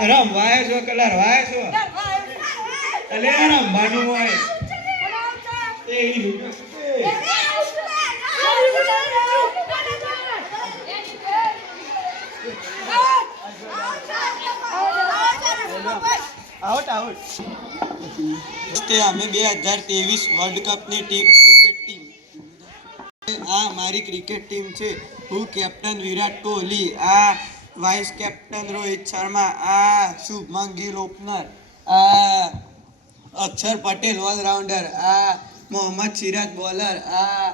રમવાય છો કે લડવાય છો? અલે રમવાનું હોય આઉટ આઉટ. અમે 2023 વર્લ્ડ કપની ક્રિકેટ ટીમ. આ મારી ક્રિકેટ ટીમ છે. હું કેપ્ટન વિરાટ કોહલી, આ વાઇસ કેપ્ટન રોહિત શર્મા, આ શુભમન ગિલ ઓપનર, આ અક્ષર પટેલ ઓલરાઉન્ડર, આ મોહમ્મદ સિરાજ બોલર, આ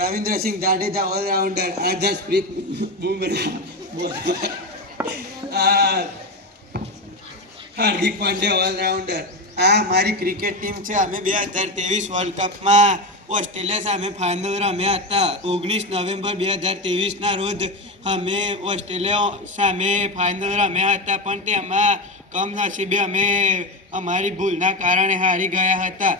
રવિન્દ્રસિંહ જાડેજા ઓલરાઉન્ડર, આ જસપ્રીત બુમરાહ આ હાર્દિક પાંડ્યા ઓલરાઉન્ડર. આ મારી ક્રિકેટ ટીમ છે. અમે 2023 વર્લ્ડ કપમાં ઓસ્ટ્રેલિયા સામે ફાઇનલ રમ્યા હતા. 19 નવેમ્બર 2023ના રોજ અમે ઓસ્ટ્રેલિયા સામે ફાઇનલ રમ્યા હતા, પણ તેમાં કમનસીબે અમે અમારી ભૂલના કારણે હારી ગયા હતા.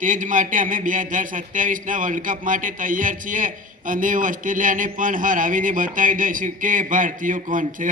તે જ માટે અમે 2027ના વર્લ્ડ કપ માટે તૈયાર છીએ અને ઓસ્ટ્રેલિયાને પણ હરાવીને બતાવી દઈશું કે ભારતીયો કોણ છે.